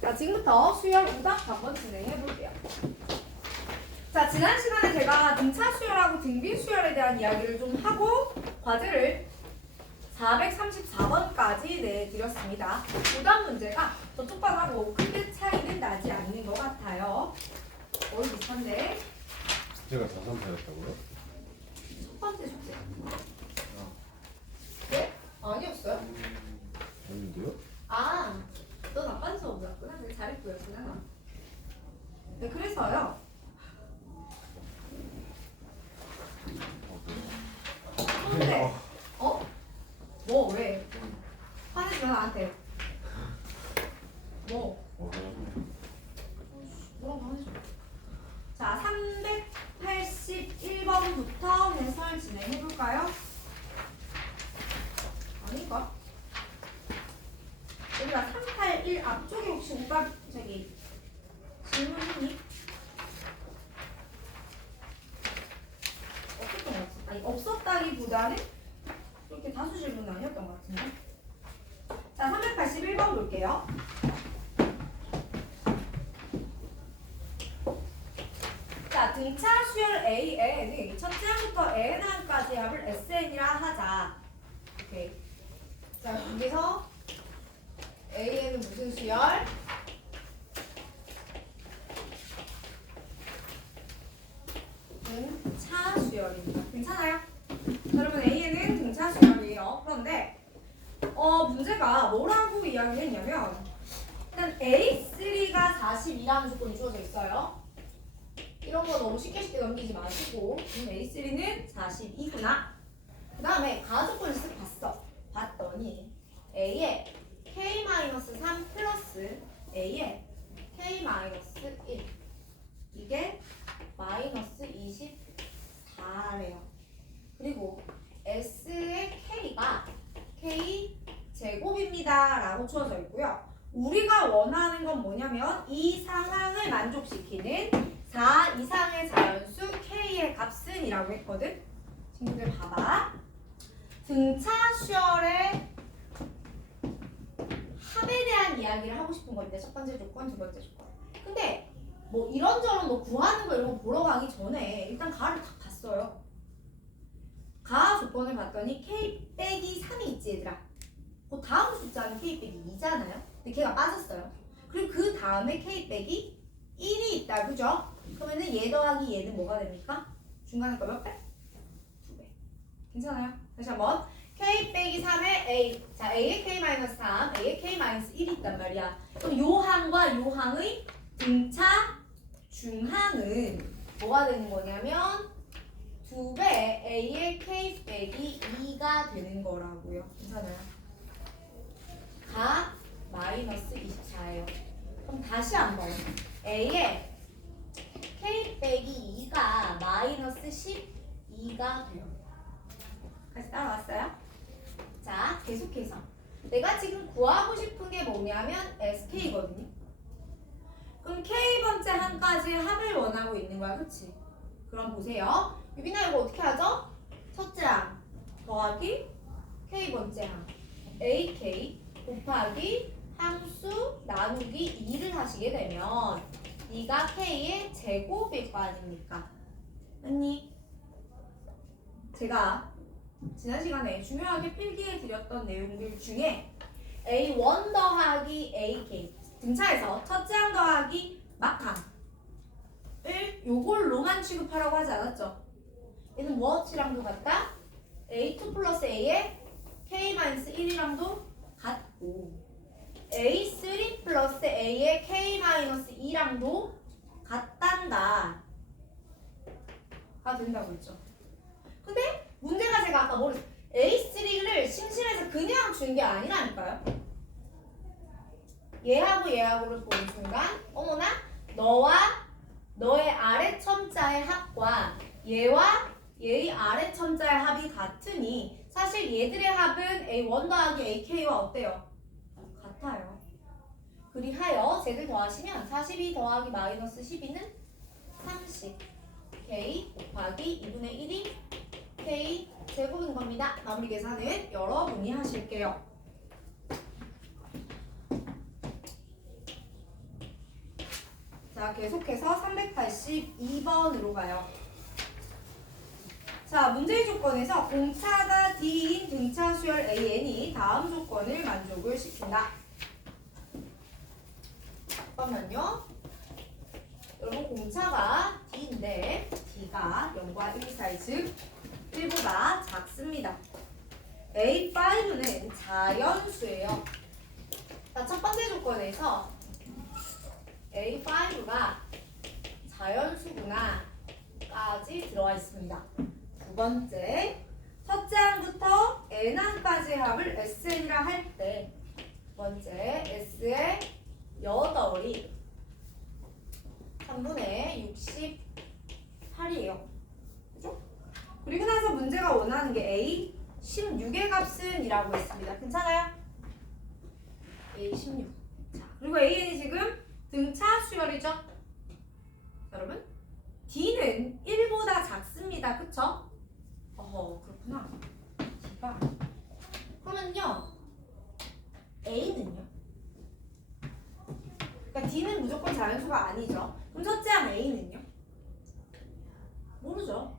자, 지금부터 수열 오답 한번 진행해 볼게요. 자, 지난 시간에 제가 등차 수열하고 등비 수열에 대한 이야기를 좀 하고 과제를 434번까지 내드렸습니다. 오답 문제가 저쪽 반하고 크게 차이는 나지 않는 것 같아요. 거의 비슷한데 제가 438였다고요? 첫 번째 숙제. 네? 아니었어요? 아닌데요? 아, 넌 아빠는 수업이었구나. 되게 잘했고였구나. 네, 그래서요. 근데 어? 뭐 왜? 화내지 마 나한테. 뭐? 뭐라고 화내지 마. 자, 381번부터 해설 진행해 볼까요? 아닌가? 여기가 381 앞쪽에 혹시 오답 저기 질문 있니? 없었던 것 같아. 아니 없었다기보다는 그렇게 다수 질문은 아니었던 것 같은데. 자, 381번 볼게요. 자, 등차 수열 AN이 첫째 항부터 N항까지 합을 SN이라 하자. 오케이. 자, 여기서 AN은 무슨 수열? 등차 수열입니다. 괜찮아요? 여러분 AN은 등차 수열이에요. 그런데 문제가 뭐라고 이야기를 했냐면 일단 A3가 42라는 조건이 주어져 있어요. 이런 거 너무 쉽게 넘기지 마시고 A3는 42구나. 그 다음에 가조건을 쓱 봤더니 A에 K-3 플러스 A에 K-1 이게 마이너스 24래요. 그리고 S의 K가 K 제곱입니다 라고 주어져 있고요. 우리가 원하는 건 뭐냐면 이 상황을 만족시키는 4 이상의 자연수 K의 값은 이라고 했거든. 친구들 봐봐. 등차 수열의 합에 대한 이야기를 하고 싶은 건데 첫 번째 조건, 두 번째 조건. 근데 뭐 이런저런 뭐 구하는 거 이런 거 보러 가기 전에 일단 가를 다 봤어요. 가 조건을 봤더니 K 빼기 3이 있지 얘들아. 그 다음 숫자는 K 빼기 2잖아요. 근데 걔가 빠졌어요. 그리고 그 다음에 K 빼기 1이 있다. 그죠? 그러면은 얘 더하기 얘는 뭐가 됩니까? 중간에 거 몇 배? 2배. 괜찮아요? 다시 한번. K 빼기 3의 A. 자, A의 K-3, A의 K-1이 있단 말이야. 그럼 요 항과 요 항의 등차 중항은 뭐가 되는 거냐면 2배 A의 K 빼기 2가 되는 거라고요. 괜찮아요? 가 마이너스 24예요. 그럼 다시 한번 A의 K 빼기 2가 마이너스 12가 돼요. 같이 따라왔어요? 자, 계속해서 내가 지금 구하고 싶은 게 뭐냐면 SK거든요. 그럼 K번째 항까지 합을 원하고 있는 거야. 그치? 그럼 보세요. 유빈아 이거 어떻게 하죠? 첫째 항 더하기 K번째 항 AK 곱하기 함수 나누기 2를 하시게 되면 네가 K의 제곱일 거 아닙니까? 언니 제가 지난 시간에 중요하게 필기해 드렸던 내용들 중에 A1 더하기 AK 등차에서 첫째 항 더하기 막항을 요걸로만 취급하라고 하지 않았죠? 얘는 무엇이랑도 같다? A2 플러스 A의 K-1이랑도 같고 A3 플러스 A의 K-2랑도 같단다 가 된다고 했죠. 근데 문제가 제가 아까 뭐랬어요? A3를 심심해서 그냥 준 게 아니라니까요. 얘하고 얘하고를 보는 순간 어머나 너와 너의 아래 첨자의 합과 얘와 얘의 아래 첨자의 합이 같으니 사실 얘들의 합은 A1 더하기 AK와 어때요? 같아요. 그리하여 쟤들 더하시면 42 더하기 마이너스 12는 30 K 곱하기 2분의 1이 K 제곱인 겁니다. 마무리 계산은 여러분이 하실게요. 계속해서 382번으로 가요. 자, 문제의 조건에서 공차가 D인 등차 수열 AN이 다음 조건을 만족을 시킨다. 잠깐만요. 여러분, 공차가 D인데 D가 0과 1 사이, 즉 1보다 작습니다. A5는 자연수예요. 자, 첫 번째 조건에서 A5가 자연수구나 까지 들어와 있습니다. 두 번째, 첫째 항부터 n항까지 합을 SN이라 할 때 두 번째 S의 8이 3분의 68이에요. 그죠? 그리고 나서 문제가 원하는 게 A 16의 값은 이라고 했습니다. 괜찮아요? A 16. 자, 그리고 AN이 지금 등차 수열이죠? 여러분, D는 1보다 작습니다. 그쵸? 그렇구나. D가. 그러면요, A는요? 그러니까 D는 무조건 자연수가 아니죠. 그럼 첫째 항 A는요? 모르죠.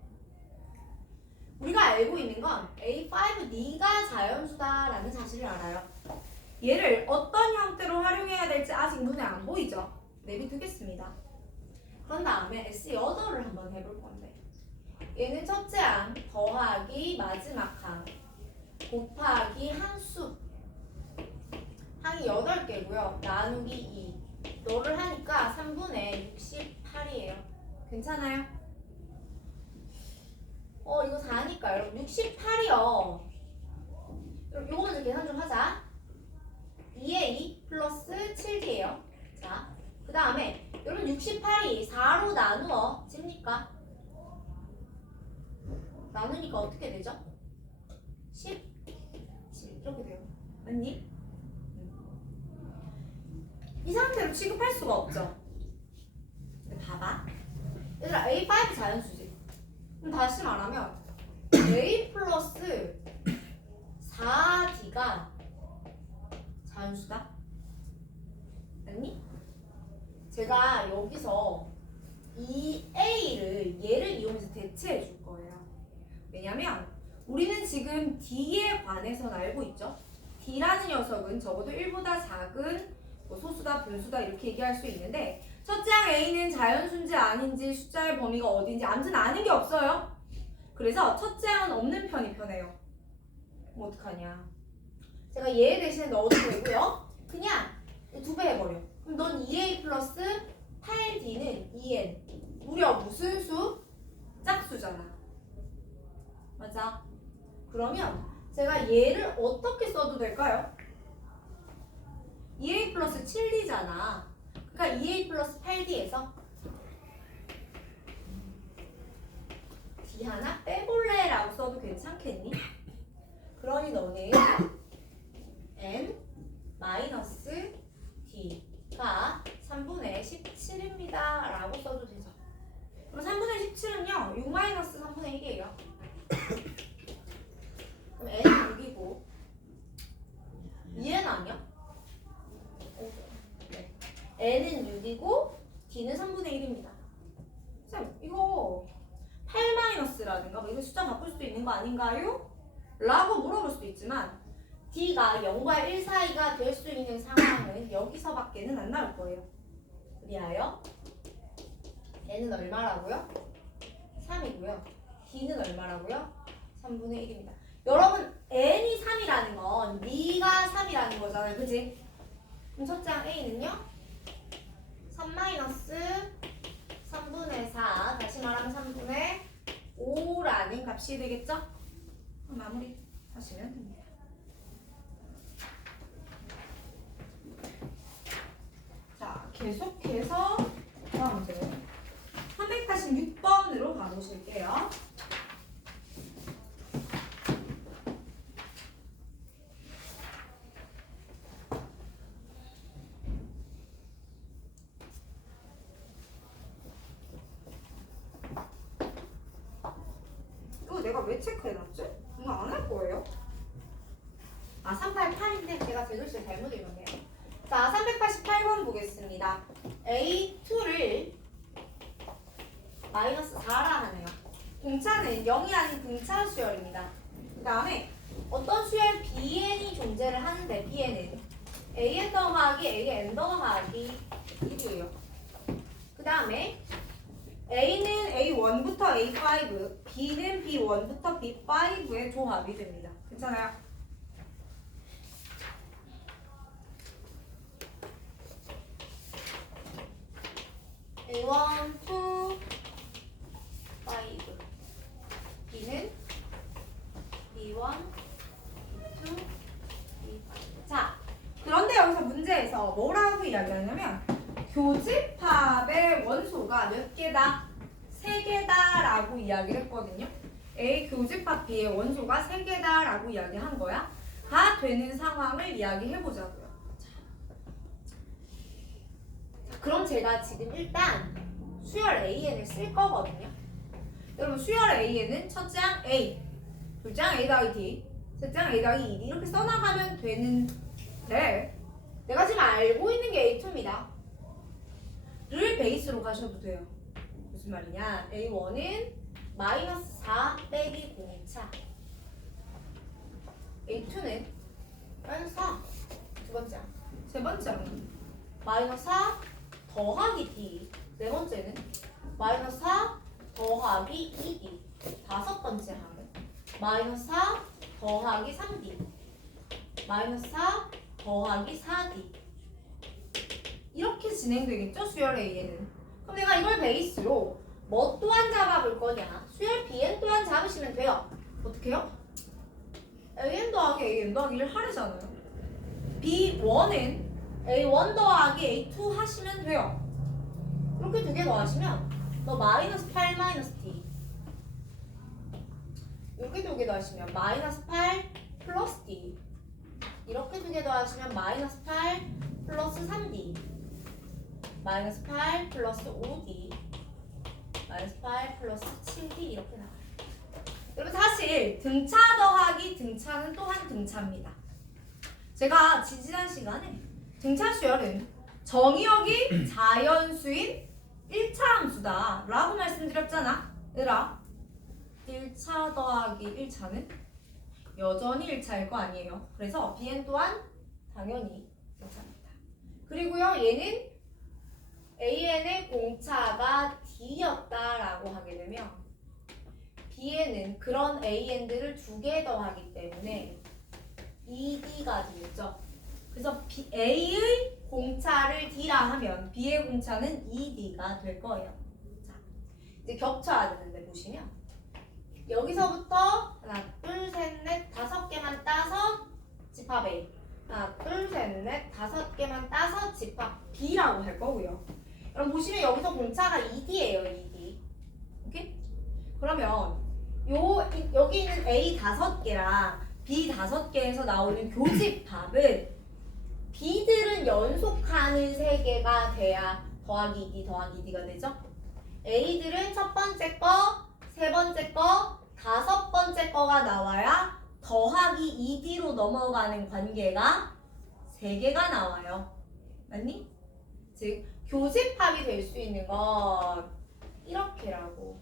우리가 알고 있는 건 A5D가 자연수다라는 사실을 알아요. 얘를 어떤 형태로 활용해야 될지 아직 눈에 안 보이죠? 내비두겠습니다. 그런 다음에 S8을 한번 해볼 건데, 얘는 첫째 항 더하기 마지막 항 곱하기 항수, 항이 8개고요. 나누기 2. 너를 하니까 3분의 68이에요. 괜찮아요? 이거 4니까 여러분 68이요. 여러분 요거 먼저 계산 좀 하자. 2A 플러스 7D예요. 자, 그 다음에 여러분 68이 4로 나누어 집니까? 나누니까 어떻게 되죠? 17 이렇게 돼요. 맞니? 이 상태로 취급할 수가 없죠. 근데 봐봐. 얘들아, A5 자연수지. 그럼 다시 말하면 A 플러스 4D가 자연수다. 아니? 제가 여기서 이 A를 얘를 이용해서 대체해 줄 거예요. 왜냐면 우리는 지금 D에 관해서는 알고 있죠. D라는 녀석은 적어도 1보다 작은 소수다, 분수다 이렇게 얘기할 수 있는데, 첫째 항 A는 자연수인지 아닌지 숫자의 범위가 어딘지 아무튼 아는 게 없어요. 그래서 첫째 항은 없는 편이 편해요. 그럼 어떡하냐. 제가 얘 대신에 넣어도 되고요. 그냥 2배 해버려. 그럼 넌 2A 플러스 8D는 2N. 무려 무슨 수? 짝수잖아. 맞아. 그러면 제가 얘를 어떻게 써도 될까요? 2A 플러스 7D잖아. 그러니까 2A 플러스 8D에서 D 하나 빼볼래? 라고 써도 괜찮겠니? 그러니 너는 N 마이너스 D가 3분의 17입니다. 라고 써도 되죠. 그럼 3분의 17은요, 6 마이너스 3분의 1이에요. 그럼 N은 6이고, 얘는 아니야? 네. N은 6이고, D는 3분의 1입니다. 쌤, 이거 8-라든가 뭐 이거 숫자 바꿀 수도 있는 거 아닌가요? 라고 물어볼 수도 있지만, D가 0과 1 사이가 될 수 있는 상황은 여기서밖에는 안 나올 거예요. 그리하여 N은 얼마라고요? 3이고요. D는 얼마라고요? 3분의 1입니다. 여러분, N이 3이라는 건 네가 3이라는 거잖아요. 그치? 그럼 첫째 항 A는요? 3 마이너스 3분의 4, 다시 말하면 3분의 5라는 값이 되겠죠? 그럼 마무리 하시면 됩니다. 자, 계속해서 다음 문제 386번으로 가보실게요. 이거 내가 왜 체크해놨지? 이거 안 할 거예요? 아, 388인데 제가 제글씨를 잘못 읽었네요. 자, 388번 보겠습니다. A2를 마이너스 4라 하네요. 공차는 0이 아닌 등차 수열입니다. 그 다음에 어떤 수열 Bn이 존재를 하는데 Bn은 An 더하기 An 더하기 1이에요. 그 다음에 A는 A1부터 A5, B는 B1부터 B5의 조합이 됩니다. 괜찮아요? A1, 2, 5 B는 B1, B2, B5 자, 그런데 여기서 문제에서 뭐라고 이야기하냐면 교집합의 원소가 몇 개다? 3개다 라고 이야기를 했거든요. A 교집합 B의 원소가 3개다 라고 이야기한 거야. 다 되는 상황을 이야기해보자고요. 자, 그럼 제가 지금 일단 수열 AN을 쓸 거거든요. 여러분 수열 AN은 첫째 항 A, 둘째 항 A 더하기 D, 셋째 항 A 더하기 2D 이렇게 써나가면 되는데 내가 지금 알고 있는 게 A2입니다. 를 베이스로 가셔도 돼요. 무슨 말이냐? A1은 마이너스 4 빼기 공차, A2는 마이너스 4 두 번째 항, 세 번째 항은 마이너스 4 더하기 D, 네 번째는 마이너스 4 더하기 2D, 다섯 번째 항은 마이너스 4 더하기 3D, 마이너스 4 더하기 4D 이렇게 진행되겠죠? 수열 A에는. 그럼 내가 이걸 베이스로 뭐 또한 잡아볼 거냐? 수열 Bn 또한 잡으시면 돼요. 어떻게 해요? AN 더하기 AN 더하기 1 하래잖아요. B1은 A1 더하기 A2 하시면 돼요. 이렇게 두 개 더하시면 너 마이너스 8 마이너스 D, 이렇게 두 개 더하시면 마이너스 8 플러스 D, 이렇게 두 개 더하시면 마이너스 8 플러스 3D, 마이너스 8 플러스 5D, 마이너스 8 플러스 7D 이렇게 나와요. 여러분 사실 등차 더하기 등차는 또한 등차입니다. 제가 지지난 시간에 등차 수열은 정의역이 자연수인 1차 함수다 라고 말씀드렸잖아. 얘들아 1차 더하기 1차는 여전히 1차일 거 아니에요. 그래서 Bn 또한 당연히 1차입니다. 그리고요 얘는 AN의 공차가 D였다라고 하게 되면 B에는 그런 AN들을 두 개 더하기 때문에 2D가 되겠죠. 그래서 A의 공차를 D라 하면 B의 공차는 2D가 될 거예요. 자, 이제 겹쳐야 되는데 보시면 여기서부터 하나, 둘, 셋, 넷, 5개만 따서 집합 A, 하나, 둘, 셋, 넷, 5개만 따서 집합 B라고 할 거고요. 그럼 보시면 여기서 공차가 2D예요, 2D. 오케이? 그러면 여기 있는 A 5개랑 B 5개에서 나오는 교집합은 B들은 연속하는 3개가 돼야 더하기 2D 더하기 2D가 되죠? A들은 첫 번째 거, 세 번째 거, 다섯 번째 거가 나와야 더하기 2D로 넘어가는 관계가 3개가 나와요. 맞니? 즉 교집합이 될 수 있는 건 이렇게라고.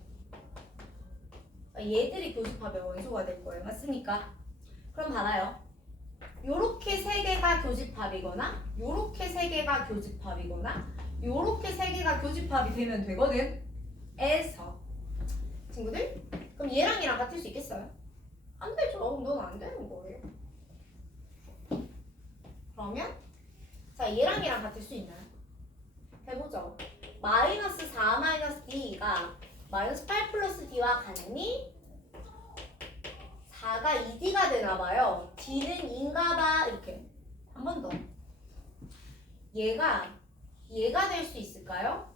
얘들이 교집합의 원소가 될 거예요. 맞습니까? 그럼 봐봐요. 요렇게 3개가 교집합이거나 요렇게 3개가 교집합이거나 요렇게 3개가 교집합이 되면 되거든. 에서 친구들? 그럼 얘랑 얘랑 같을 수 있겠어요? 안 되죠. 그럼 넌 안 되는 거예요. 그러면 자 얘랑 얘랑 같을 수 있나요? 해보죠. 마이너스 4 마이너스 D가 마이너스 8 플러스 D와 같니? 4가 2D가 되나봐요. D는 인가봐. 이렇게 한 번 더. 얘가 될 수 있을까요?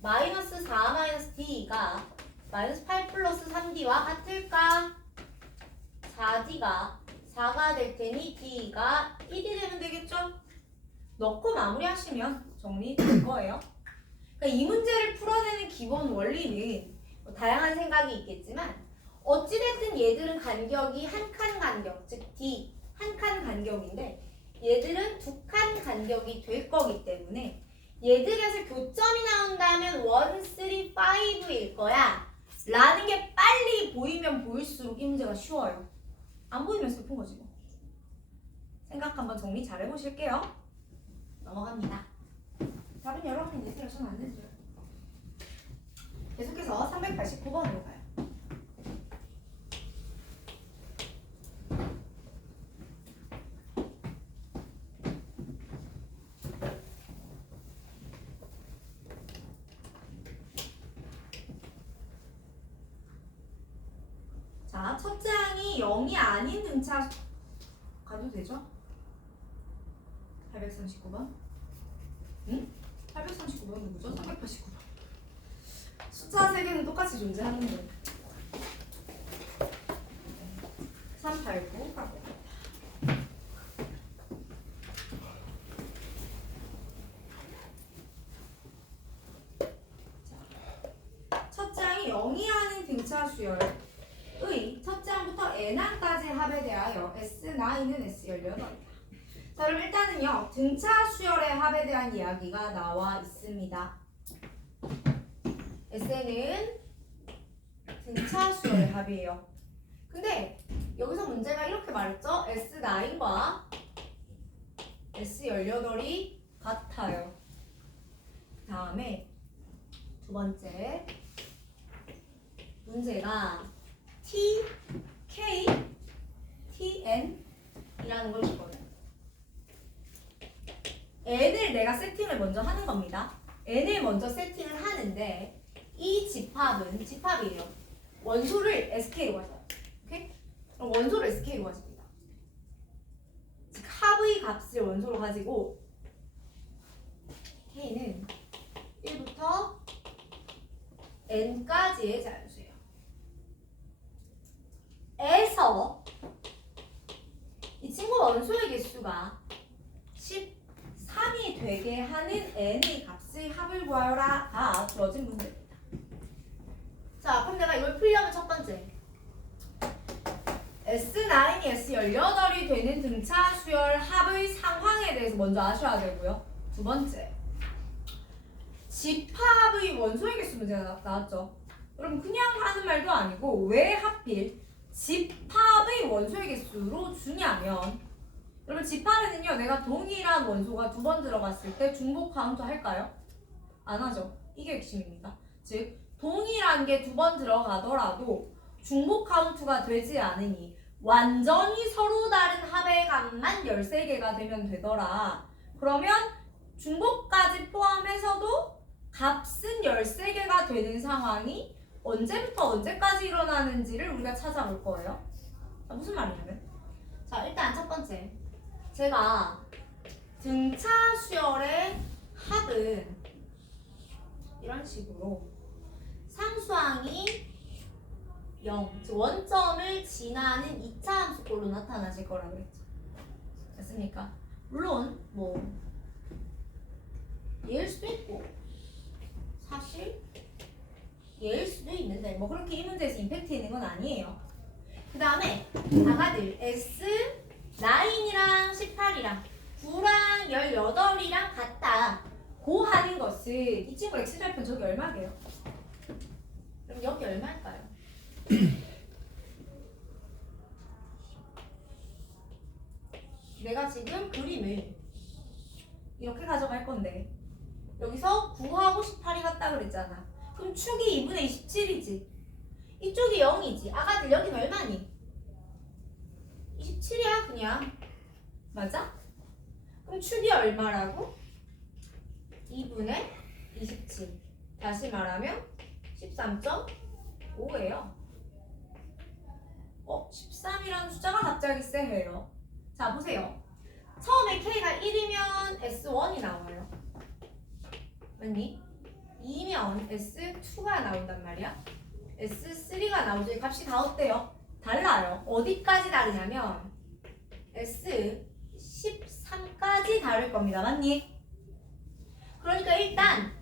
마이너스 4 마이너스 D가 마이너스 8 플러스 3D와 같을까? 4D가 4가 될 테니 D가 1이 되면 되겠죠? 넣고 마무리하시면 정리될 거예요. 그러니까 이 문제를 풀어내는 기본 원리는 뭐 다양한 생각이 있겠지만 어찌됐든 얘들은 간격이 한 칸 간격, 즉 D 한 칸 간격인데 얘들은 두 칸 간격이 될 거기 때문에 얘들에서 교점이 나온다면 1, 3, 5일 거야 라는 게 빨리 보이면 보일수록 이 문제가 쉬워요. 안 보이면 슬픈 거지 뭐. 생각 한번 정리 잘 해보실게요. 넘어갑니다. 답은 여러분이 내세요. 저는 안 되죠. 계속해서 389번으로 가요. 자, 첫 장이 0이 아닌 등차 가도 되죠? 839번. 응? 839번 누구죠? 389번. 숫자 3개는 똑같이 존재하는데. 389 가고. 첫 장이 0이 아닌 등차 수열의 첫 장부터 n항까지 합에 대하여 S9은 S18입니다. 자, 그럼 일단은요 등차 수열의 합에 대한 이야기가 나와 있습니다. S는 등차 수열의 합이에요. 근데 여기서 문제가 이렇게 말했죠. S9과 S18이 같아요. 그 다음에 두 번째 문제가 T, K, Tn 이라는 걸 줬거든. n을 내가 세팅을 먼저 하는 겁니다. n을 먼저 세팅을 하는데 이 집합이에요. 원소를 sk로 가져요. 오케이? 그럼 원소를 sk로 가집니다. 즉 합의 값을 원소로 가지고 k는 1부터 n까지의 자연수예요. 에서 이 친구 원소의 개수가 13이 되게 하는 n의 값의 합을 구하여라가 주어진 문제입니다. 자, 그럼 내가 이걸 풀려면 첫 번째 S9이 S18이 되는 등차 수열 합의 상황에 대해서 먼저 아셔야 되고요. 두 번째 집합의 원소의 개수 문제가 나왔죠. 그럼 그냥 하는 말도 아니고 왜 하필 집합의 원소의 개수로 주냐면, 여러분 집합에는요 내가 동일한 원소가 두 번 들어갔을 때 중복 카운트 할까요? 안 하죠. 이게 핵심입니다. 즉 동일한 게 두 번 들어가더라도 중복 카운트가 되지 않으니 완전히 서로 다른 합의 값만 13개가 되면 되더라. 그러면 중복까지 포함해서도 값은 13개가 되는 상황이 언제부터 언제까지 일어나는지를 우리가 찾아볼 거예요. 자, 무슨 말이냐면, 자 일단 첫 번째 제가 등차 수열의 합은 이런 식으로 상수항이 0, 즉 원점을 지나는 2차 함수꼴로 나타나질 거라고 했죠. 됐습니까? 물론 뭐 얘일 수도 있고 사실 얘일 수도 있는데 뭐 그렇게 이 문제에서 임팩트 있는 건 아니에요. 그 다음에 아가들 S9이랑 18이랑 9랑 18이랑 같다 고 하는 것은 이 친구 X절편 저기 얼마게요? 그럼 여기 얼마일까요? 내가 지금 그림을 이렇게 가져갈 건데 여기서 9하고 18이 같다 그랬잖아. 그럼 축이 2분의 27이지. 이쪽이 0이지. 아가들 여기는 얼마니? 27이야 그냥. 맞아? 그럼 축이 얼마라고? 2분의 27. 다시 말하면 13.5예요. 13이라는 숫자가 갑자기 쎄해요. 자 보세요. 처음에 K가 1이면 S1이 나와요. 맞니? 2면 S2가 나온단 말이야. S3가 나오죠. 값이 다 어때요? 달라요. 어디까지 다르냐면 S13까지 다를 겁니다. 맞니? 그러니까 일단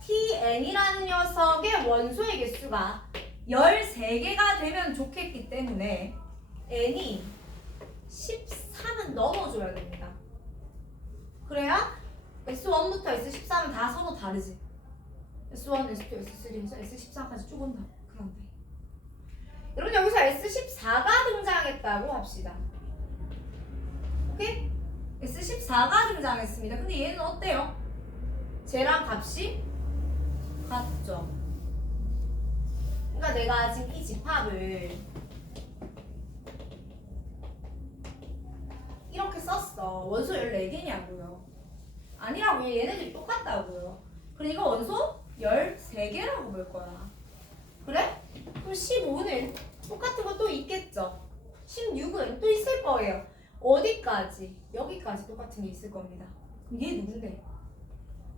Tn이라는 녀석의 원소의 개수가 13개가 되면 좋겠기 때문에 n이 13은 넘어줘야 됩니다. 그래야 S1부터 S13은 다 서로 다르지. S1, S2, S3에서 S14까지 쭉 온다. 그런데 여러분 여기서 S14가 등장했다고 합시다. 오케이? S14가 등장했습니다. 근데 얘는 어때요? 쟤랑 값이 같죠. 그러니까 내가 지금 이 집합을 이렇게 썼어. 원소 14개냐고요. 아니라고요. 얘네들이 똑같다고요. 그러니까 원소 13개라고 볼 거야. 그래? 그럼 15는 똑같은 거 또 있겠죠. 16은 또 있을 거예요. 어디까지? 여기까지 똑같은 게 있을 겁니다. 그럼 얘 누군데?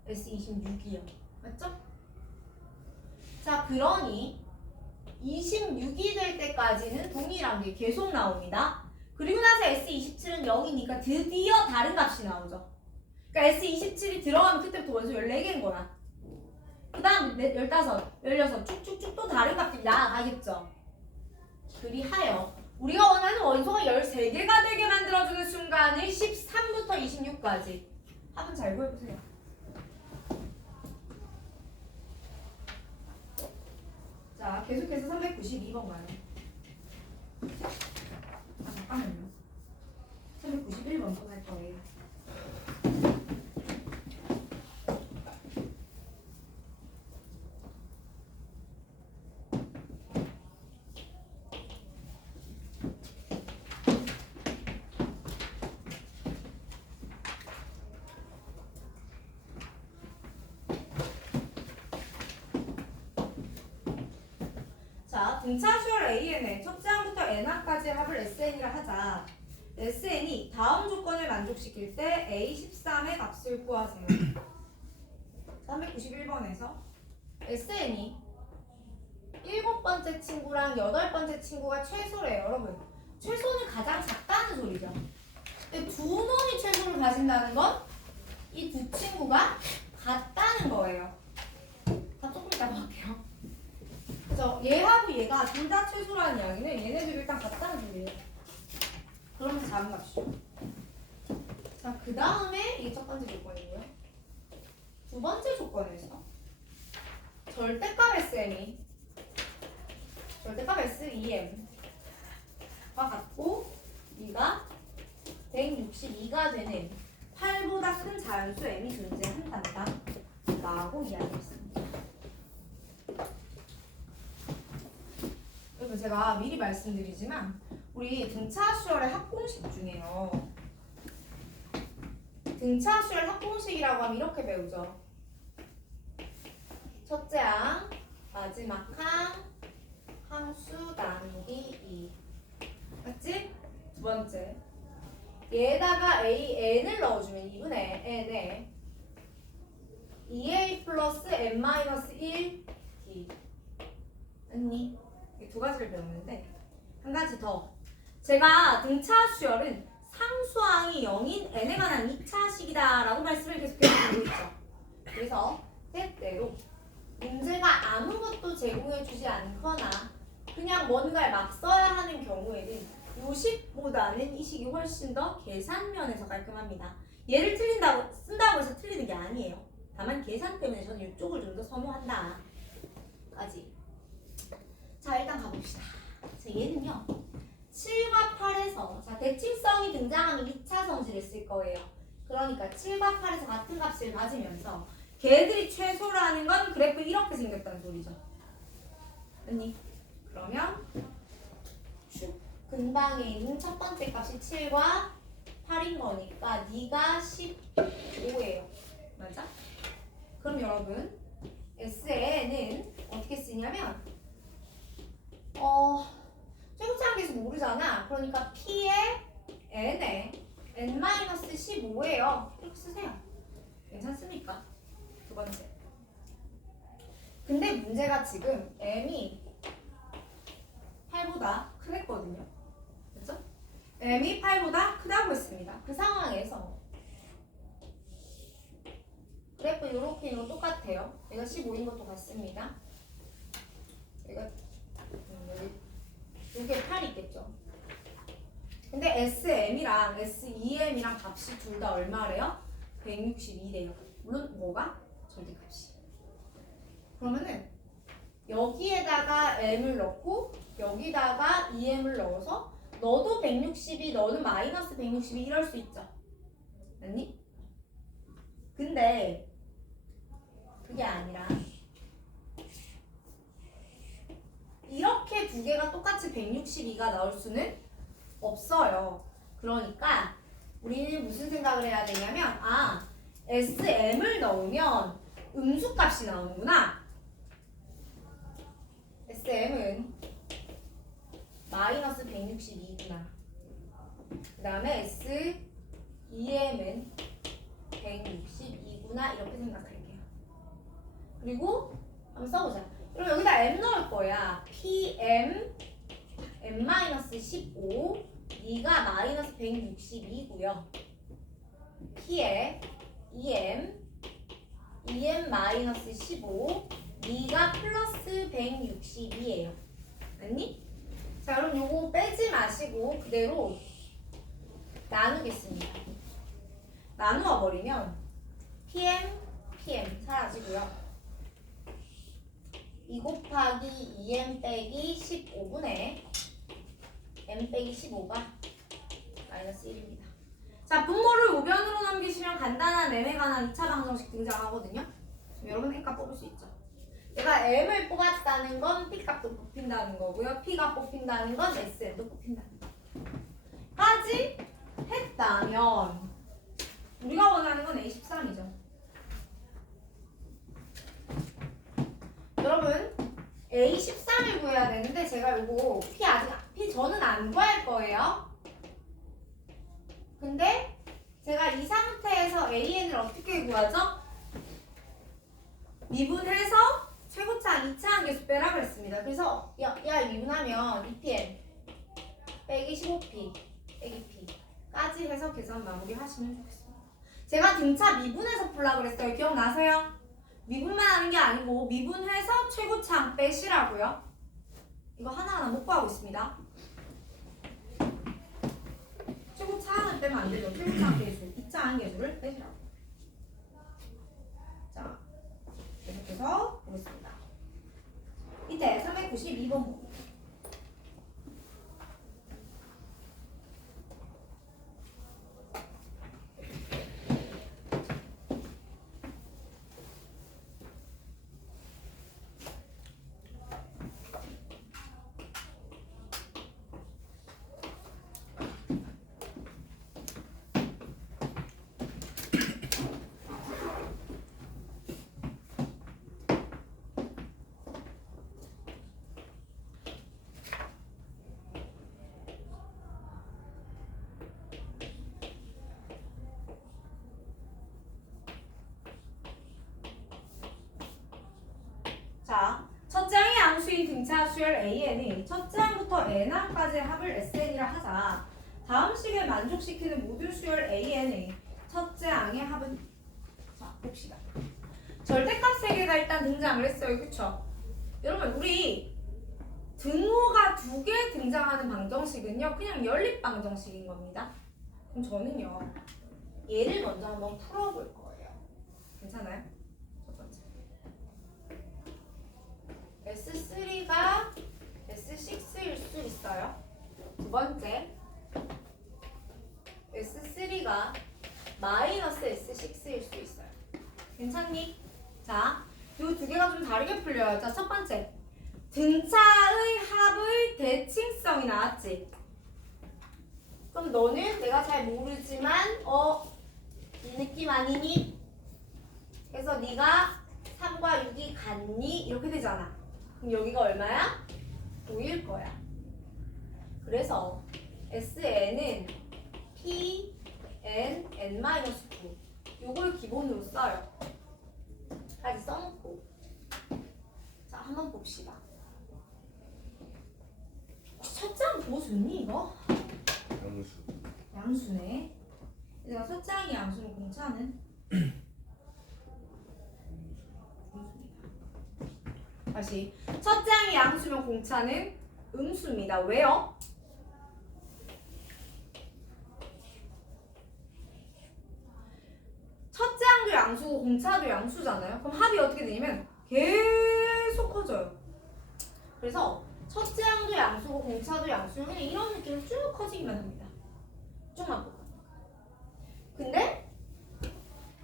S26이요. 맞죠? 자, 그러니 26이 될 때까지는 동일한 게 계속 나옵니다. 그리고 나서 S27은 0이니까 드디어 다른 값이 나오죠. 그러니까 S27이 들어가면 그때부터 원소 14개인 거야. 그 다음 15, 16 쭉쭉쭉 또 다른 값들이 나아가겠죠. 그리하여 우리가 원하는 원소가 13개가 되게 만들어주는 순간을 13부터 26까지 합은 잘 구해보세요. 자, 계속해서 392번 가요. 잠깐만요. 391번 또 할 거예요. 자, 등차수열 AN의 첫째 항부터 n항까지 합을 SN이라 하자. SN이 다음 조건을 만족시킬 때 A13의 값을 구하세요. 391번에서 SN이 7번째 친구랑 8번째 친구가 최소래요. 여러분, 최소는 가장 작다는 소리죠. 근데 두 놈이 최소를 가진다는 건 이 두 친구가 같다는 거예요. 다 조금 이따 할게요. 그래서 얘하고 얘가 둘 다 최소라는 이야기는 얘네들 일단 같다는 소리예요. 그러면서 작은 값이죠. 자, 그 다음에 이게 첫 번째 조건이고요. 두 번째 조건에서 절대값 SM이 절대값 S2M과 같고 이가 162가 되는 8보다 큰 자연수 M이 존재한단다 라고 이야기했습니다. 여러분, 제가 미리 말씀드리지만 우리 등차수열의 합공식 중에요, 등차수열 합공식이라고 하면 이렇게 배우죠. 첫째 항, 마지막 항, 항수 나누기 2. 맞지? 두 번째, 얘에다가 AN을 넣어주면 2분의 n에 2a 플러스 n-1 d. 아니, 이 두 가지를 배웠는데 한 가지 더. 제가 등차수열은 상수항이 0인 n에 관한 2차식이다 라고 말씀을 계속해서 드리고 있죠. 그래서 때때로 문제가 아무것도 제공해주지 않거나 그냥 뭔가를 막 써야 하는 경우에는 요식보다는 이 식이 훨씬 더 계산면에서 깔끔합니다. 얘를 쓴다고 해서 틀리는 게 아니에요. 다만 계산 때문에 저는 이쪽을 좀 더 선호한다 까지. 자, 일단 가봅시다. 자, 얘는요 7과 8에서 자, 대칭성이 등장하면 2차 성질을 쓸 거예요. 그러니까 7과 8에서 같은 값을 가지면서 걔들이 최소라는 건 그래프 이렇게 생겼다는 소리죠. 아니, 그러면 축 근방에 있는 첫 번째 값이 7과 8인 거니까 네가 15예요. 맞아? 그럼 여러분 SN은 어떻게 쓰냐면 쇠곱창 계속 모르잖아. 그러니까 P에 N에 N-15예요. 이렇게 쓰세요. 괜찮습니까? 두 번째. 근데 문제가 지금 M이 8보다 크랬거든요. 그렇죠? M이 8보다 크다고 했습니다. 그 상황에서 그래프 요렇게 있는 거 똑같아요. 얘가 15인 것도 같습니다. 얘가 여기 이게 8이 있겠죠. 근데 SM이랑 SEM이랑 값이 둘 다 얼마래요? 162래요. 물론 뭐가? 절대값이. 그러면은 여기에다가 m을 넣고 여기다가 2m을 넣어서 너도 162, 너는 마이너스 162 이럴 수 있죠. 아니? 근데 그게 아니라 이렇게 두 개가 똑같이 162가 나올 수는 없어요. 그러니까 우리는 무슨 생각을 해야 되냐면 SM을 넣으면 음수값이 나오는구나. SM은 마이너스 162구나. 그 다음에 SEM은 162구나 이렇게 생각할게요. 그리고 한번 써보자. 그럼 여기다 M 넣을 거야. PM M-15 E가 마이너스 162고요. P에 EM 마이너스 15 E가 플러스 162예요. 아니? 자 그럼 요거 빼지 마시고 그대로 나누겠습니다. 나누어 버리면 PM 사라지고요. 2 곱하기 2m 빼기 15분의 m 빼기 15가 마이너스 1입니다. 자, 분모를 우변으로 넘기시면 간단한 m에 관한 2차 방정식 등장하거든요. 여러분 n값 뽑을 수 있죠. 내가 m을 뽑았다는 건 p값도 뽑힌다는 거고요. p가 뽑힌다는 건 sm도 뽑힌다는 거. 까지 했다면 우리가 원하는 건 A13이죠. 여러분 A13을 구해야 되는데 제가 요거 P 저는 안 구할 거예요. 근데 제가 이 상태에서 AN을 어떻게 구하죠? 미분해서 최고차항 2차항 계수 빼라 그랬습니다. 그래서 야 미분하면 2pn 빼기 15p 빼기 p까지 해서 계산 마무리 하시면 좋겠습니다. 제가 등차 미분해서 풀라 그랬어요. 기억나세요? 미분만 하는 게 아니고 미분해서 최고차항 빼시라고요. 이거 하나하나 못 구하고 있습니다. 최고차항을 빼면 안 되죠. 최고차항 계수, 2차항 계수를 빼시라고. 자, 계속해서 보겠습니다. 밑에 392번 자, 첫째 항의 양수인 등차 수열 AN이 첫째 항부터 n항까지의 합을 SN이라 하자. 다음 식에 만족시키는 모든 수열 AN의 첫째 항의 합은? 자, 봅시다. 절대값 3개가 일단 등장을 했어요. 그쵸? 여러분, 우리 등호가 2개 등장하는 방정식은요, 그냥 연립 방정식인 겁니다. 그럼 저는요, 얘를 먼저 한번 풀어볼 거예요. 괜찮아요? 첫 번째. S3가 S6일 수 있어요. 두 번째, S3가 마이너스 S6일 수 있어요. 괜찮니? 자, 이 두 개가 좀 다르게 풀려요. 자, 첫 번째, 등차의 합의 대칭성이 나왔지? 그럼 너는 내가 잘 모르지만 이 느낌 아니니? 그래서 네가 3과 6이 같니? 이렇게 되잖아. 그럼 여기가 얼마야? 5일 거야. 그래서 SN은 P, N, N-9 요걸 기본으로 써요. 까지 써놓고 자, 한번 봅시다. 첫째 항 보여줬니 이거? 양수. 양수네. 얘들아, 첫째 항이 양수는 공차는? 다시, 첫째 항이 양수면 공차는 음수입니다. 왜요? 공차도 양수잖아요. 그럼 합이 어떻게 되냐면 계속 커져요. 그래서 첫째 항도 양수고 공차도 양수고 그냥 이런 느낌으로 쭉 커지기만 합니다. 쭉만 보고. 근데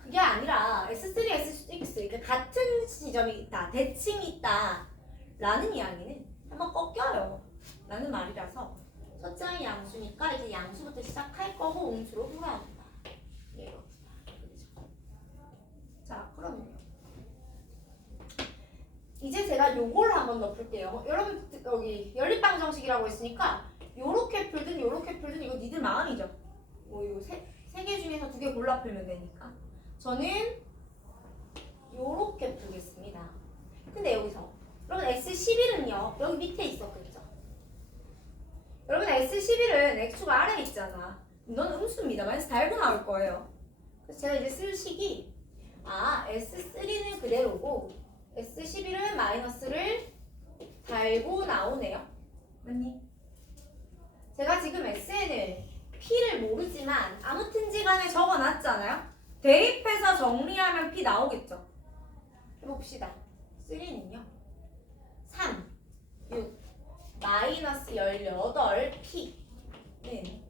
그게 아니라 S3, S6 이렇게 같은 지점이 있다, 대칭이 있다 라는 이야기는 한번 꺾여요 라는 말이라서 첫째 항이 양수니까 이제 양수부터 시작할 거고 음수로 돌아온다. 이렇게. 자, 그러면 이제 제가 요걸 한번 더 풀게요. 여러분 여기 연립방정식이라고 했으니까 요렇게 풀든 요렇게 풀든 이거 니들 마음이죠. 뭐 요 세 개 중에서 2개 골라 풀면 되니까. 저는 요렇게 풀겠습니다. 근데 여기서 여러분 S11은요 여기 밑에 있었겠죠. 여러분 S11은 X축가 아래에 있잖아. 넌 음수입니다. 마이너스 달고 나올 거예요. 그래서 제가 이제 쓸 식이 S3는 그대로고 S11은 마이너스를 달고 나오네요. 맞니? 제가 지금 SN을 P를 모르지만 아무튼지 간에 적어놨잖아요. 대입해서 정리하면 P 나오겠죠. 해봅시다. 3는요 3, 6, 마이너스 18 P는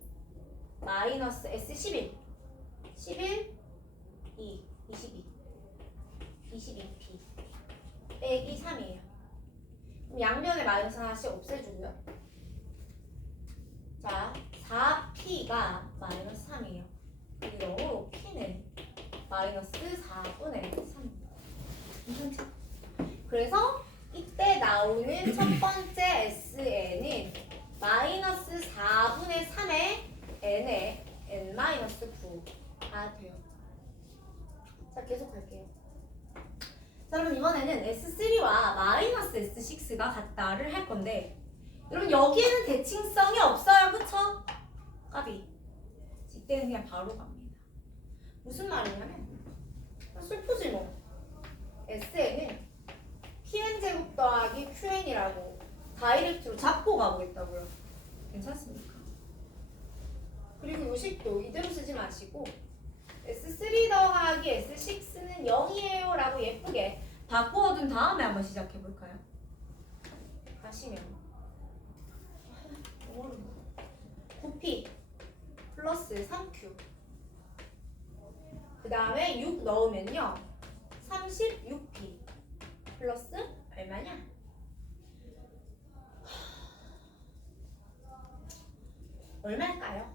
마이너스 S11 11, 2, 22 22P 빼기 3이에요. 그럼 양변에 마이너스 하나씩 없애주고요. 자, 4P가 마이너스 3이에요. 그리고 영어로 P는 마이너스 4분의 3. 괜찮죠? 그래서 이때 나오는 첫 번째 SN은 마이너스 4분의 3의 N의 N-9가 돼요. 자, 계속 할게요. 자, 여러분 이번에는 S3와 마이너스 S6가 같다를 할 건데 여러분 여기에는 대칭성이 없어요. 그쵸? 까비. 이때는 그냥 바로 갑니다. 무슨 말이냐면 슬프지 뭐. SN은 PN제곱 더하기 QN이라고 다이렉트로 잡고 가보겠다고요. 괜찮습니까? 그리고 요 식도 이대로 쓰지 마시고 S3 더하기 S6는 0이에요 라고 예쁘게 바꾸어둔 다음에 한번 시작해볼까요? 가시면 9P 플러스 3Q 그 다음에 6 넣으면요 36P 플러스 얼마냐? 얼마일까요?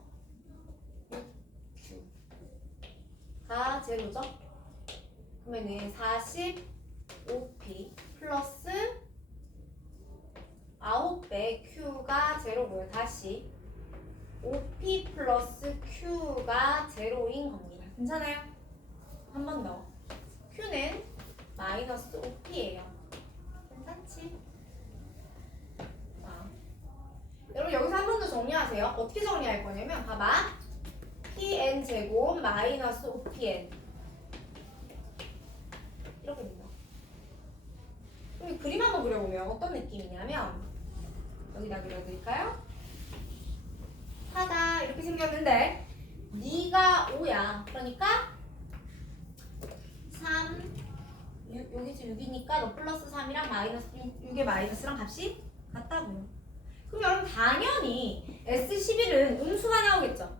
6Q가 제로죠? 그러면은 45P 플러스 9배 Q가 제로고요. 다시 5P 플러스 Q가 제로인 겁니다. 괜찮아요? 한 번 더. Q는 마이너스 5P예요. 괜찮지? 자, 여러분 여기서 한 번 더 정리하세요. 어떻게 정리할 거냐면 봐봐. PN 제곱 마이너스 5PN 이렇게 됩니다. 그럼 그림 한번 그려보면 어떤 느낌이냐면 여기다 그려드릴까요? 하다 이렇게 생겼는데 네가 5야. 그러니까 3 6, 여기 지금 6이니까 너 플러스 3이랑 마이너스 6의 마이너스랑 값이 같다고요. 그럼 여러분 당연히 S11은 음수가 나오겠죠.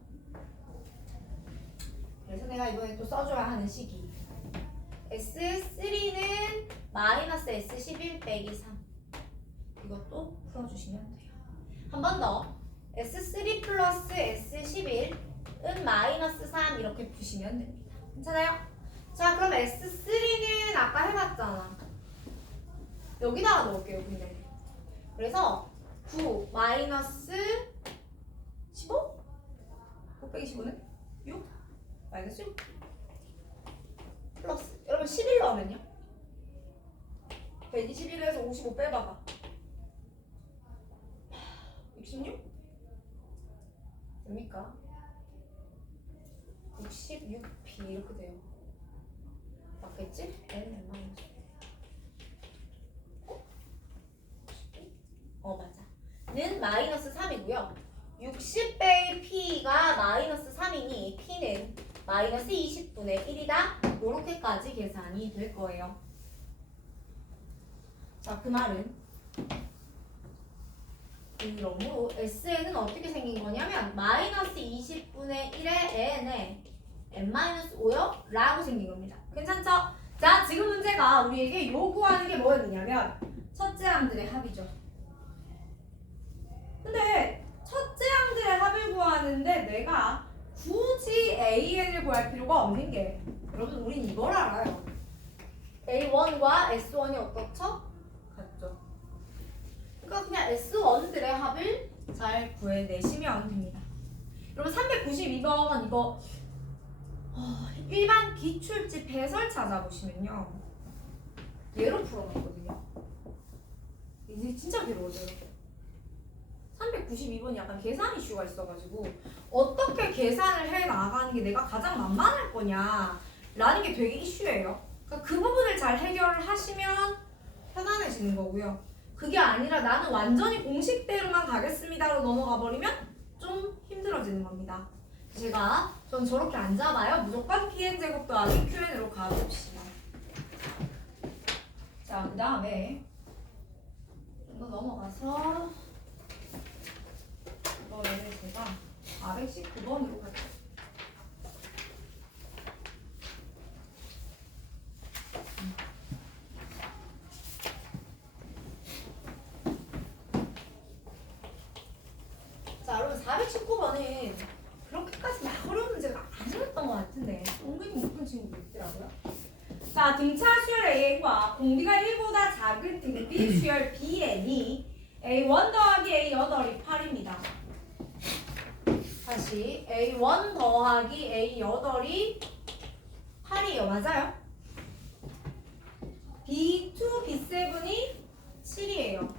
그래서 내가 이번에 또 써줘야 하는 식이 S3는 마이너스 S11 빼기 3 이것도 풀어주시면 돼요. 한 번 더 S3 플러스 S11은 마이너스 3 이렇게 푸시면 됩니다. 괜찮아요? 자 그럼 S3는 아까 해봤잖아. 여기다가 넣을게요. 근데 그래서 9 마이너스 15? 9 빼기 15는 6 마이너스 6 플러스 여러분 11 넣으면요 121에서 55 빼봐봐 66? 됩니까? 66p 이렇게 돼요. 맞겠지? N 마이너스 맞아. 는 마이너스 3이고요. 60배의 P가 마이너스 3이니 P는 마이너스 20분의 1이다. 그렇게까지 계산이 될 거예요. 자, 그 말은 그러므로 SN은 어떻게 생긴 거냐면 마이너스 20분의 1의 n에 n-5요? 라고 생긴 겁니다. 괜찮죠? 자, 지금 문제가 우리에게 요구하는 게 뭐였냐면 첫째 항들의 합이죠. 근데 첫째 항들의 합을 구하는데 내가 굳이 AN을 구할 필요가 없는 게 여러분 우린 이걸 알아요. A1과 S1이 어떻죠? 같죠. 그러니까 그냥 S1들의 합을 잘 구해내시면 됩니다. 여러분 392번 이거 일반 기출집 해설 찾아보시면요. 얘로 풀어놨거든요. 이제 진짜 괴로워져요. 392번이 약간 계산 이슈가 있어가지고 어떻게 계산을 해 나가는 게 내가 가장 만만할 거냐 라는 게 되게 이슈예요. 그러니까 그 부분을 잘 해결을 하시면 편안해지는 거고요. 그게 아니라 나는 완전히 공식대로만 가겠습니다로 넘어가 버리면 좀 힘들어지는 겁니다. 전 저렇게 안 잡아요. 무조건 PN제곱 더하기 QN으로 가봅시다. 자, 그 다음에 좀 더 넘어가서 이거를 제가 419번으로 갈게요. 자, 여러분 419번은 그렇게까지 막 어려운 문제가 아니었던 것 같은데 은근히 못 푼 친구도 있더라고요. 자, 등차 수열 AN과 공비가 1보다 작은 등비 수열 BN이 A1 더하기 A8이 8입니다. 다시 A1 더하기 A8이 8이에요. 맞아요? B2, B7이 7이에요.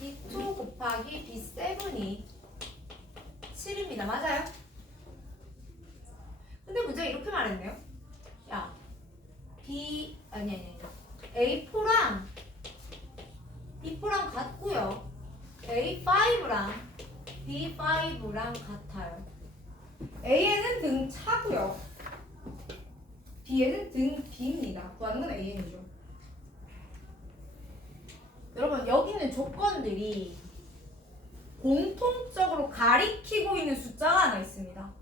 B2 곱하기 B7이 7입니다. 맞아요? 근데 문제가 이렇게 말했네요. 야, 아니. A4랑 B4랑 같고요. A5랑 B5랑 같아요. A에는 등 차고요. B에는 등 B입니다. 구하는 건 AN이죠. 여러분 여기 있는 조건들이 공통적으로 가리키고 있는 숫자가 하나 있습니다.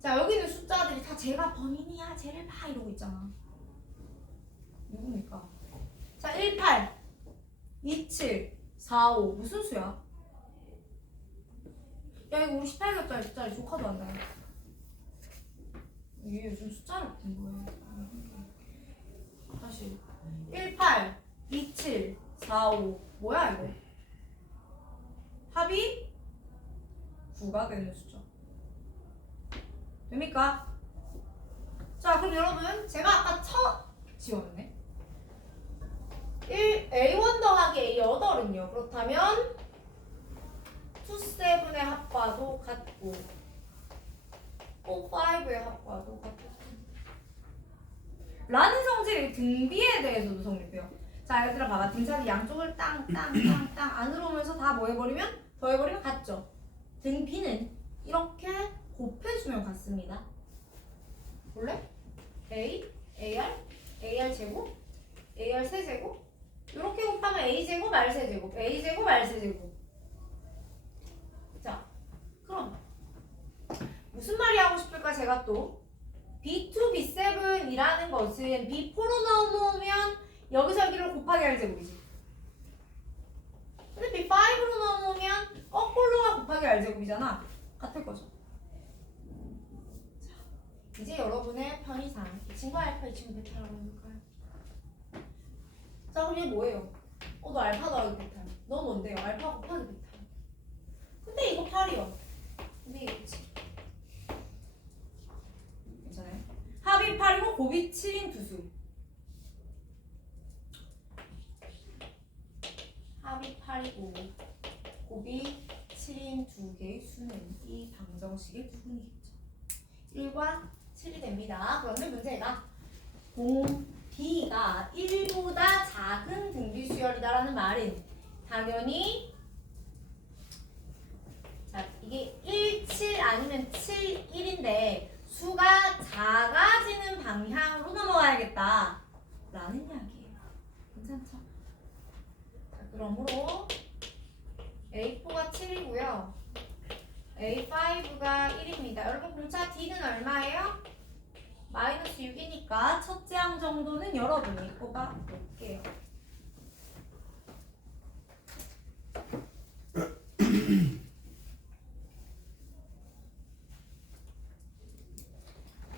자, 여기 있는 숫자들이 다 제가 범인이야, 쟤를 봐 이러고 있잖아. 누굽니까? 자, 18, 27, 45 무슨 수야? 야, 이거 우리 18격짜리 조카도 안 나요. 이게 요즘 숫자를 바꾼 거예요. 다시 18, 27, 45 뭐야 이거? 합이 9가 되는 숫자. 됩니까? 자, 그럼 여러분 제가 아까 지웠네. A1 더하기 A8은요. 그렇다면 2, 7의 합과도 같고 4, 5의 합과도 같고 라는 성질의 등비에 대해서도 성립해요. 자, 얘들아 봐봐. 등차를 양쪽을 땅 안으로 오면서 다 뭐 해버리면? 더해버리면 같죠? 등비는 이렇게 곱해주면 같습니다. 볼래? A, AR 제곱, AR 세제곱 이렇게 곱하면 A제곱, R세제곱, A제곱, R세제곱. 자, 그럼 무슨 말이 하고 싶을까? 제가 또 B2, B7이라는 것은 B4로 넘어오면 여기서 여기를 곱하기 R제곱이지. 근데 B5로 넘어오면 거꾸로가 곱하기 R제곱이잖아. 같을 거죠. 자, 이제 여러분의 편의상 이 친구 알파, 이 친구 베타라고 해볼까요? 자, 그럼 얘 뭐예요? 너 알파 더하기 베타. 너 뭔데요? 알파 곱하기 베타. 근데 이거 8이요. 근데 이게 그치? 괜찮아요? 합이 8이고 곱이 7인 두 수. 합이 8이고 곱이 7인 두 개의 수는 이 방정식의 부분이겠죠. 1과 7이 됩니다. 그러면 문제가 B가 1보다 작은 등비수열이다라는 말은 당연히 자, 이게 1, 7 아니면 7, 1인데 수가 작아지는 방향으로 넘어가야겠다 라는 이야기예요. 괜찮죠? 자, 그러므로 A4가 7이고요. A5가 1입니다. 여러분 공차 D는 얼마예요? 마이너스 6이니까 첫째 항 정도는 여러분이 꼽아 볼게요.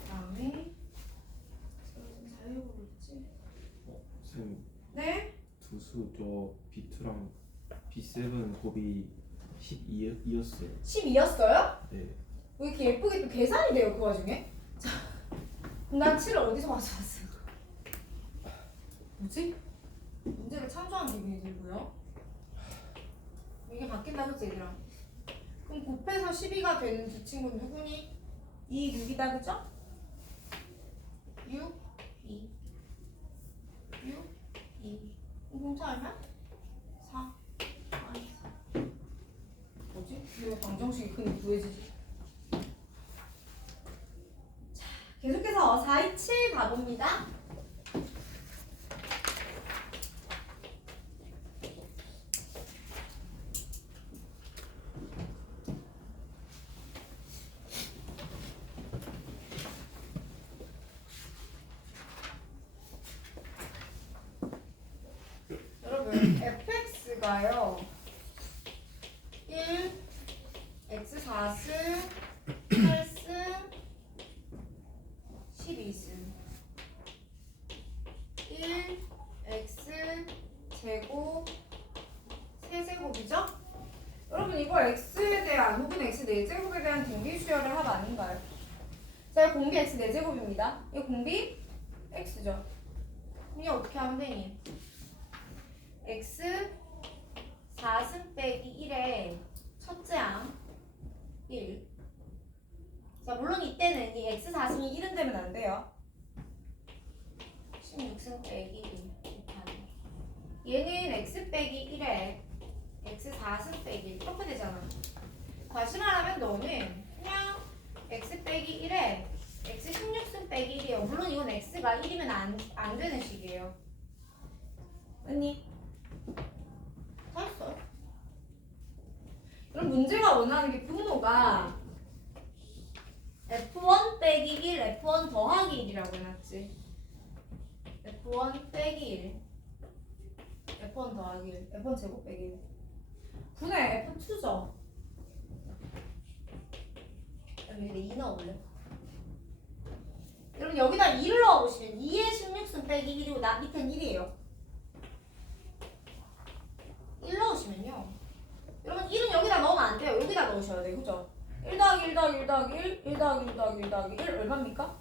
다음에 자유로 있지? 쌤 네? 두수 저 B2랑 B7 곱이 12였어요. 12였어요? 네. 왜 이렇게 예쁘게 또 계산이 돼요 그 와중에? 자, 그럼 난 7을 어디서 가져왔어? 뭐지? 문제를 참조한 기분이 들고요. 이게 바뀐다 그치 얘들아? 그럼 곱해서 12가 되는 두 친구는 누구니? 2, 6이다 그죠? 6, 2 6, 2 공차 얼마? 4 아니 4 뭐지? 왜 방정식이 흔히 구해지지? 자, 계속해서 4, 2, 7 가봅니다. 여러분 fx가요 1 x 4승 8승 12승 1 x 제곱 세제곱이죠? 여러분 이거 x에 대한 혹은 x 4제곱에 대한 등비 수열의 합 아닌가요? 자 공비 x 4제곱입니다. 이거 공비 x죠. 이게 어떻게 하면 되니? x 4승 빼기 1에 첫째 항 1. 자 물론 이때는 이 x 4승이 1은 되면 안 돼요. 16승 빼기 1 곱하기 얘는 x 빼기 1에 x 4승 빼기 1 이렇게 되잖아. 다시 말하면 너는 그냥 x 빼기 1에 x 16승 빼기 1이에요. 물론 이건 x가 1이면 안 되는 식이에요. 언니 잘했어요. 그럼 문제가 원하는 게 분모가 F1 빼기 1, F1 더하기 1이라고 해놨지. F1 빼기 1, F1 더하기 1, F1 제곱 빼기 1. 9네 F2죠. 여기 2 넣어볼래? 여러분 여기다 2를 넣어보시면 2의 16승 빼기 1이고 나 밑엔 1이에요. 1 넣으시면요. 여러분 1은 여기다 넣으면 안 돼요. 여기다 넣으셔야 돼요. 그죠? 1 더하기 1 더하기 1 더하기 1, 1 더하기 1 더하기 1 더하기 1 얼마입니까?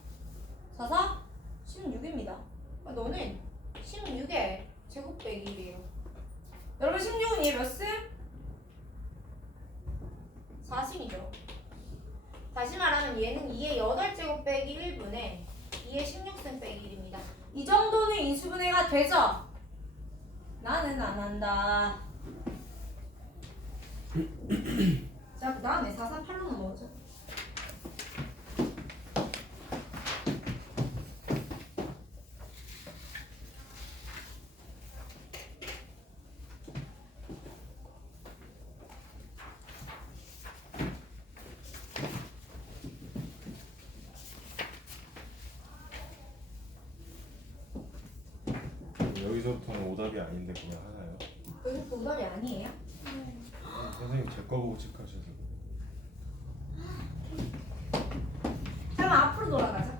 4, 4, 16입니다. 그러니까 너는 16의 제곱 빼기 1이에요. 여러분 16은 얘 몇 승? 4승이죠. 다시 말하면 얘는 2의 8제곱 빼기 1분의 2의 16승 빼기 1입니다. 이 정도는 인수분해가 되죠? 나는 안 한다. 자, 그 다음에 4, 3, 8로 넘어오죠. 여기서부터는 오답이 아닌데 그냥 하나요? 여기 정답이 아니에요? 선생님 제 거 보고 체크하셔서 자, 그럼 앞으로 돌아가자.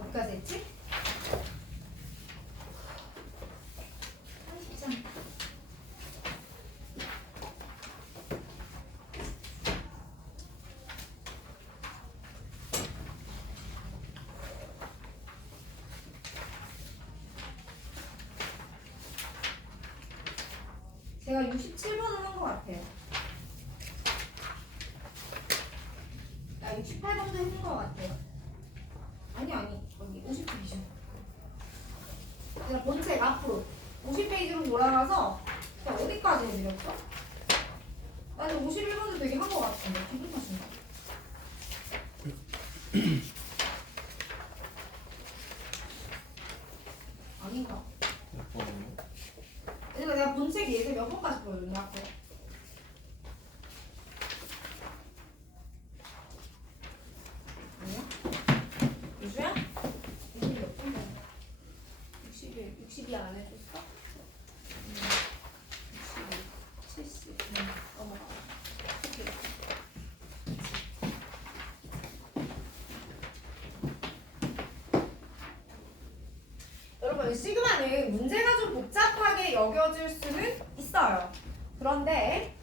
어디까지 했지? 33. 제가 67번을 한 것 같아요. 나 68번도 했는 것 같아요. 아니 여기 50페이지. 제가 본책 앞으로 50페이지로 돌아가서 어디까지 해드렸어? 아니 51번도 되게 한 거 같은데 기분 탓인가? 아닌가? 몇 번이요? 그러니까 내가 본 책 예제 몇 번까지 보여줬냐 앞에? 아니야? 유주야? 오늘 몇번 봐? 62 안 해줬어? 62, 70 넘어가. 여러분 시그마는 문제가 좀 복잡하게 여겨질 수는 있어요. 그런데